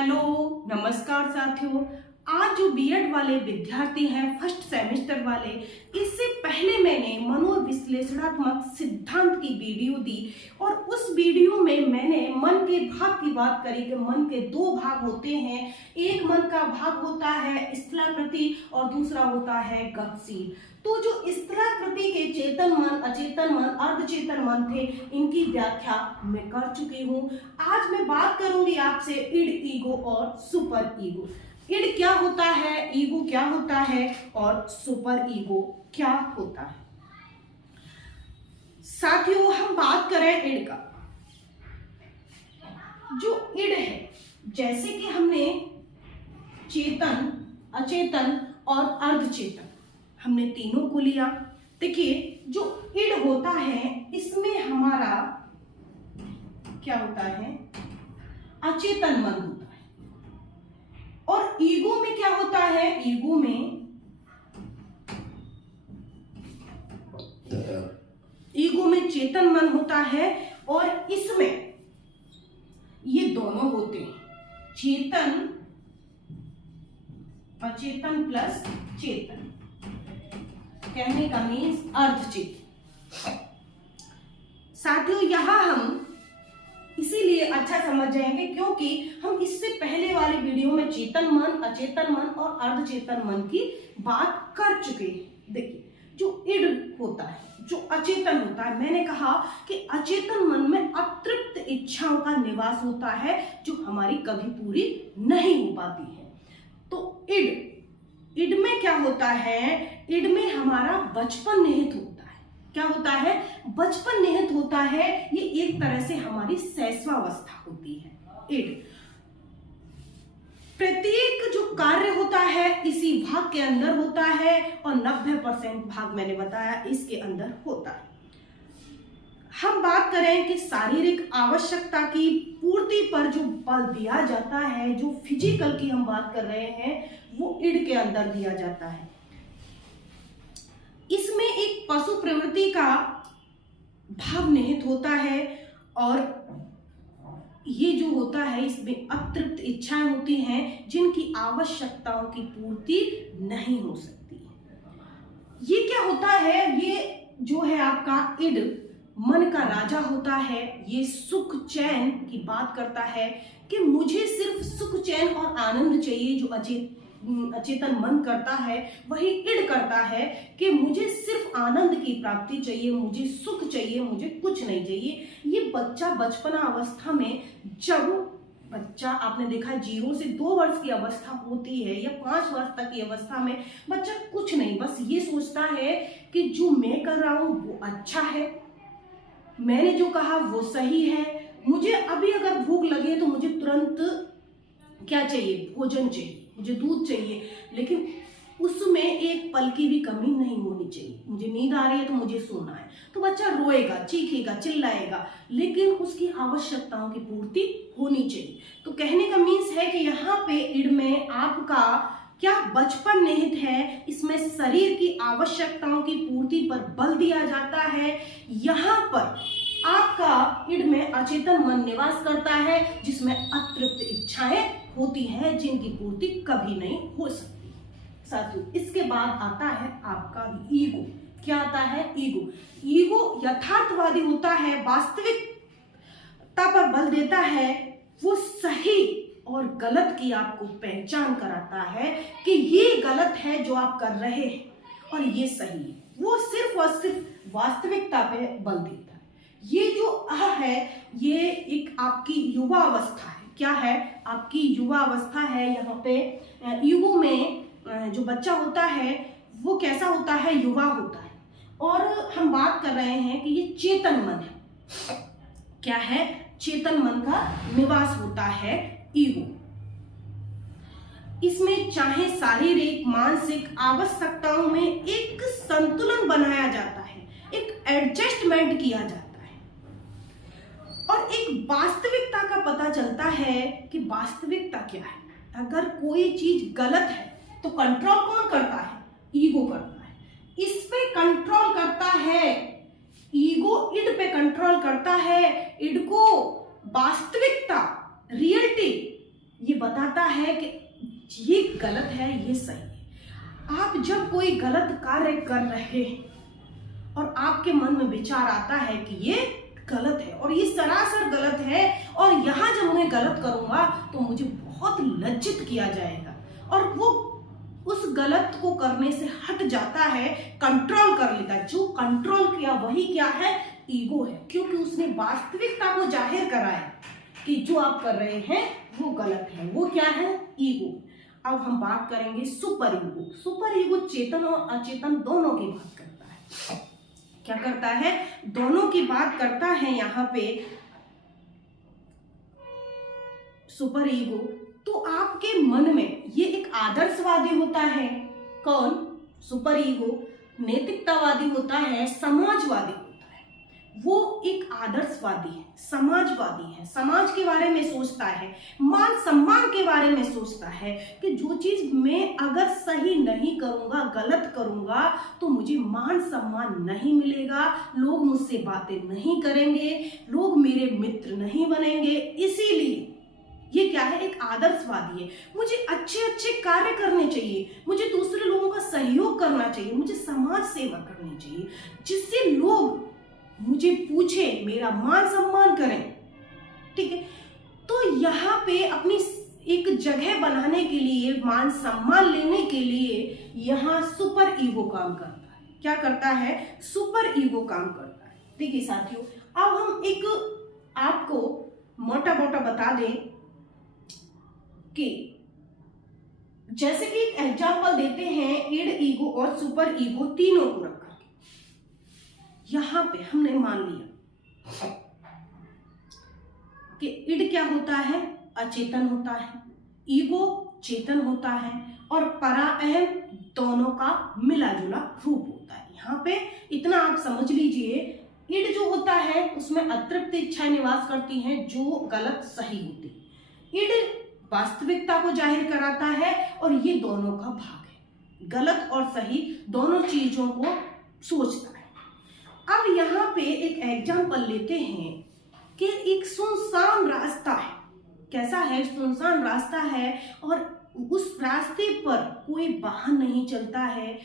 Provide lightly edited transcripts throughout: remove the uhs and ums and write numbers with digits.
Hello, नमस्कार साथियों। आज जो बीएड वाले विद्यार्थी हैं फर्स्ट सेमेस्टर वाले, इससे पहले मैंने मनोविश्लेषणात्मक सिद्धांत की वीडियो दी और उस वीडियो में मैंने मन के भाग की बात करी कि मन के दो भाग होते हैं। एक मन का भाग होता है स्थलाकृति और दूसरा होता है गतिशील। तो जो स्थलाकृति के चेतन मन, अचेतन मन, अर्धचेतन मन थे, इनकी व्याख्या मैं कर चुकी हूँ। आज मैं बात करूंगी आपसे इड, ईगो और सुपर ईगो। इड क्या होता है, ईगो क्या होता है और सुपर ईगो क्या होता है। साथियों, हम बात करें इड का। जो इड है, जैसे कि हमने चेतन, अचेतन और अर्धचेतन, हमने तीनों को लिया। देखिए, जो इड होता है इसमें हमारा क्या होता है, अचेतन मन होता है। और ईगो में क्या होता है, ईगो में चेतन मन होता है। और इसमें ये दोनों होते हैं, चेतन, अचेतन प्लस चेतन, कहने का मीन्स अर्धचेतन। साथियों, यहां हम इसीलिए अच्छा समझ जाएंगे क्योंकि हम इससे पहले वाले वीडियो में चेतन मन, अचेतन मन और अर्धचेतन मन की बात कर चुके हैं। देखिए, जो इड होता है, जो अचेतन होता है, मैंने कहा कि अचेतन मन में अतृप्त इच्छाओं का निवास होता है जो हमारी कभी पूरी नहीं हो पाती है। तो इड में क्या होता है, इड में हमारा बचपन निहित होता है। क्या होता है, बचपन निहित होता है। ये एक तरह से हमारी शैशवावस्था होती है। इड प्रत्येक जो कार्य होता है इसी भाग के अंदर होता है और 90% भाग मैंने बताया इसके अंदर होता है। हम बात करें कि शारीरिक आवश्यकता की पूर्ति पर जो बल दिया जाता है, जो फिजिकल की हम बात कर रहे हैं, वो इड के अंदर दिया जाता है। इसमें एक पशु प्रवृत्ति का भाव निहित होता है और ये जो होता है इसमें अतृप्त इच्छाएं होती हैं जिनकी आवश्यकताओं की पूर्ति नहीं हो सकती है। ये क्या होता है, ये जो है आपका इड मन का राजा होता है। ये सुख चैन की बात करता है कि मुझे सिर्फ सुख चैन और आनंद चाहिए। जो अचेतन मन करता है वही इड करता है कि मुझे सिर्फ आनंद की प्राप्ति चाहिए, मुझे सुख चाहिए, मुझे कुछ नहीं चाहिए। ये बच्चा बचपना अवस्था में, जब बच्चा आपने देखा 0 से 2 वर्ष की अवस्था होती है या 5 वर्ष तक की अवस्था में, बच्चा कुछ नहीं, बस ये सोचता है कि जो मैं कर रहा हूं वो अच्छा है, मैंने जो कहा वो सही है। मुझे अभी अगर भूख लगे तो मुझे तुरंत क्या चाहिए, भोजन चाहिए, मुझे दूध चाहिए, लेकिन उसमें एक पल की भी कमी नहीं होनी चाहिए। मुझे नींद आ रही है तो मुझे सोना है। तो बच्चा रोएगा, चीखेगा, चिल्लाएगा, लेकिन उसकी आवश्यकताओं की पूर्ति होनी चाहिए। तो कहने का मीन्स है कि यहाँ पे इड में आपका क्या बचपन निहित है। इसमें शरीर की आवश्यकताओं की पूर्ति पर बल दिया जाता है। यहाँ पर आपका इड में अचेतन मन निवास करता है जिसमें अतृप्त इच्छाएं होती हैं जिनकी पूर्ति कभी नहीं हो सकती। साथियों, इसके बाद आता है आपका ईगो। क्या आता है, ईगो। ईगो यथार्थवादी होता है, वास्तविकता पर बल देता है। वो सही और गलत की आपको पहचान कराता है कि ये गलत है जो आप कर रहे हैं और ये सही है। वो सिर्फ और सिर्फ वास्तविकता पे बल देता है। ये जो है, ये एक आपकी युवा अवस्था है। क्या है, आपकी युवा अवस्था है। यहाँ पे ईगो में जो बच्चा होता है वो कैसा होता है, युवा होता है। और हम बात कर रहे हैं कि ये चेतन मन है। क्या है, चेतन मन का निवास होता है ईगो। इसमें चाहे शारीरिक, मानसिक आवश्यकताओं में एक संतुलन बनाया जाता है, एक एडजस्टमेंट किया जाता है और एक वास्तविकता का पता चलता है कि वास्तविकता क्या है। अगर कोई चीज गलत है तो कंट्रोल कौन करता है, ईगो करता है। इस पे कंट्रोल करता है ईगो, इड पे कंट्रोल करता है। इड को वास्तविकता, रियलिटी ये बताता है कि ये गलत है, ये सही है। आप जब कोई गलत कार्य कर रहे हैं और आपके मन में विचार आता है कि ये गलत है और ये सरासर गलत है, और यहाँ जब मैं गलत करूंगा तो मुझे बहुत लज्जित किया जाएगा, और वो उस गलत को करने से हट जाता है, कंट्रोल कर लेता है। जो कंट्रोल किया वही क्या है? ईगो है, क्योंकि उसने वास्तविकता को जाहिर कराया कि जो आप कर रहे हैं वो गलत है। वो क्या है? ईगो। अब हम बात करेंगे सुपर ईगो। सुपर ईगो चेतन और अचेतन दोनों की बात करता है। क्या करता है? दोनों की बात करता है यहाँ पे सुपर ईगो। तो आपके मन में ये एक आदर्शवादी होता है। कौन? Super ego. नैतिकतावादी होता है, समाजवादी होता है। वो एक आदर्शवादी है, समाजवादी है, समाज के बारे में सोचता है, मान सम्मान के बारे में सोचता है कि जो चीज मैं अगर सही नहीं करूंगा, गलत करूंगा, तो मुझे मान सम्मान नहीं मिलेगा, लोग मुझसे बातें नहीं करेंगे, लोग मेरे मित्र नहीं बनेंगे। इसीलिए ये क्या है? एक आदर्शवादी है। मुझे अच्छे अच्छे कार्य करने चाहिए, मुझे दूसरे लोगों का सहयोग करना चाहिए, मुझे समाज सेवा करनी चाहिए, जिससे लोग मुझे पूछे, मेरा मान सम्मान करें। ठीक है, तो यहाँ पे अपनी एक जगह बनाने के लिए, मान सम्मान लेने के लिए यहाँ सुपर ईगो काम करता है। क्या करता है? सुपर ईगो काम करता है। ठीक है साथियों, अब हम एक आपको मोटा मोटा बता दें कि जैसे कि एक एग्जाम्पल देते हैं इड, ईगो और सुपर ईगो तीनों को रखा। यहां पे हमने मान लिया कि इड क्या होता है? अचेतन होता है, ईगो चेतन होता है, और परा अहम दोनों का मिला जुला रूप होता है। यहाँ पे इतना आप समझ लीजिए, इड जो होता है उसमें अतृप्त इच्छाएं निवास करती हैं, जो गलत सही होती है। इड वास्तविकता को जाहिर कराता है, और ये दोनों का भाग है, गलत और सही दोनों चीजों को सोचता है। अब यहाँ पे एक एग्जाम्पल लेते हैं कि एक सुनसान रास्ता है। कैसा है? सुनसान रास्ता है, और उस रास्ते पर कोई वाहन नहीं चलता है।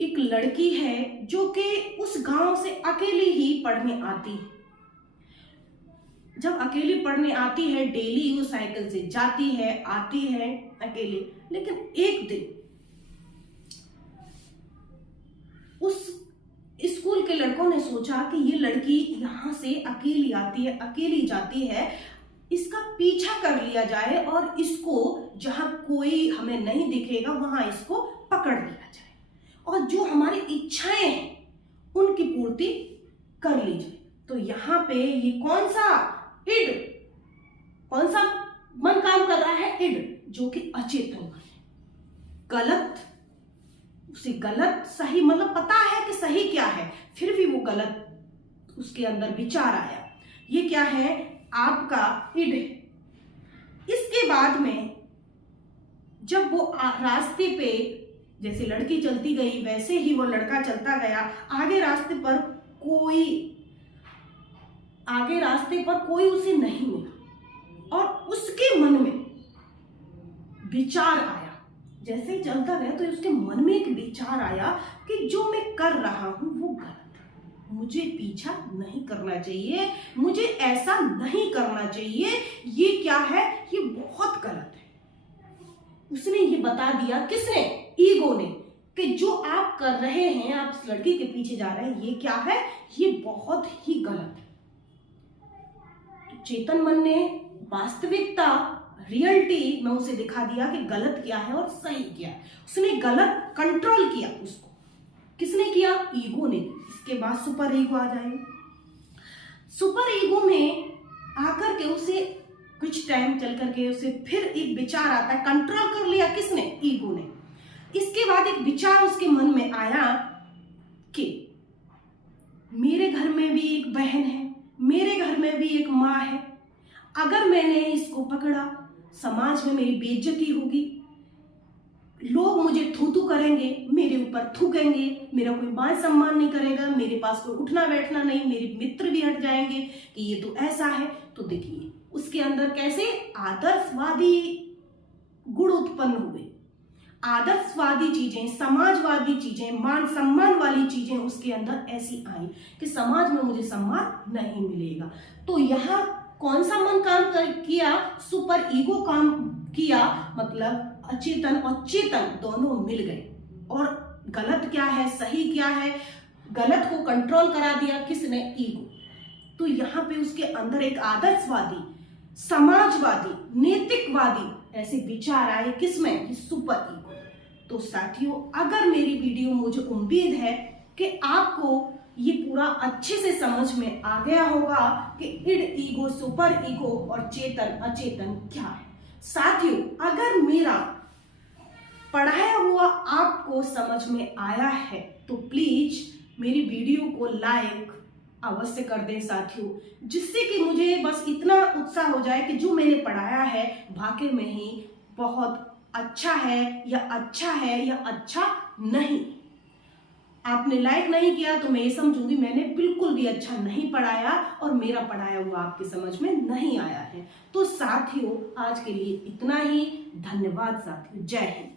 एक लड़की है जो कि उस गांव से अकेली ही पढ़ने आती है। जब अकेली पढ़ने आती है, डेली वो साइकिल से जाती है, आती है अकेली। लेकिन एक दिन उस स्कूल के लड़कों ने सोचा कि ये लड़की यहाँ से अकेली आती है, अकेली जाती है, इसका पीछा कर लिया जाए और इसको जहां कोई हमें नहीं दिखेगा वहां इसको पकड़ लिया जाए, और जो हमारी इच्छाएं हैं उनकी पूर्ति कर ली जाए। तो यहाँ पे ये कौन सा? इड। कौन सा मन काम कर रहा है? इड, जो कि अचेतन मन है। गलत, उसे गलत सही मतलब पता है कि सही क्या है, फिर भी वो गलत उसके अंदर विचार आया। ये क्या है? आपका इड है। इसके बाद में जब वो रास्ते पे, जैसे लड़की चलती गई वैसे ही वो लड़का चलता गया। आगे रास्ते पर कोई उसे नहीं मिला, और उसके मन में विचार आया। जैसे चलता गया तो उसके मन में एक विचार आया कि जो मैं कर रहा हूं वो गलत है, मुझे पीछा नहीं करना चाहिए, मुझे ऐसा नहीं करना चाहिए, ये क्या है? ये बहुत गलत है। उसने ये बता दिया। किसने? ईगो ने, कि जो आप कर रहे हैं, आप इस लड़की के पीछे जा रहे हैं, ये क्या है? ये बहुत ही गलत है। तो चेतन मन ने वास्तविकता, रियलिटी में उसे दिखा दिया कि गलत क्या है और सही क्या है। उसने गलत कंट्रोल किया उसको। किसने किया? ईगो ने। इसके बाद सुपर ईगो आ जाएगा। सुपर ईगो में आकर के उसे कुछ टाइम चल करके उसे फिर एक विचार आता है। कंट्रोल कर लिया किसने? ईगो ने। इसके बाद एक विचार उसके मन में आया कि मेरे घर में भी एक बहन है, मेरे घर में भी एक माँ है, अगर मैंने इसको पकड़ा समाज में मेरी बेइज्जती होगी, लोग मुझे थू करेंगे, मेरे ऊपर थूकेंगे, मेरा कोई मान सम्मान नहीं करेगा, मेरे पास कोई उठना बैठना नहीं, मेरे मित्र भी हट जाएंगे कि ये तो ऐसा है। तो देखिए उसके अंदर कैसे आदर्शवादी गुण उत्पन्न हुए, आदर्शवादी चीजें, समाजवादी चीजें, मान सम्मान वाली चीजें उसके अंदर ऐसी आई कि समाज में मुझे सम्मान नहीं मिलेगा। तो यहाँ कौन सा मन काम किया, सुपर ईगो काम किया, मतलब अचेतन और चेतन दोनों मिल गए और गलत क्या है सही क्या है, गलत को कंट्रोल करा दिया किसने, ईगो। तो यहाँ पे उसके अंदर एक आदर्शवादी, समाजवादी, नैतिकवादी ऐसे विचार आए किसमें, सुपर ईगो। तो साथियों, अगर मेरी वीडियो, मुझे उम्मीद है कि आपको ये पूरा अच्छे से समझ में आ गया होगा कि इड, ईगो, सुपर ईगो और चेतन अचेतन क्या है। साथियों, अगर मेरा पढ़ाया हुआ आपको समझ में आया है तो प्लीज मेरी वीडियो को लाइक अवश्य कर दें साथियों, जिससे कि मुझे बस इतना उत्साह हो जाए कि जो मैंने पढ़ाया है वाकई में ही बहुत अच्छा है या अच्छा नहीं। आपने लाइक नहीं किया तो मैं ये समझूंगी मैंने बिल्कुल भी अच्छा नहीं पढ़ाया और मेरा पढ़ाया हुआ आपकी समझ में नहीं आया है। तो साथियों, आज के लिए इतना ही। धन्यवाद साथियों, जय हिंद।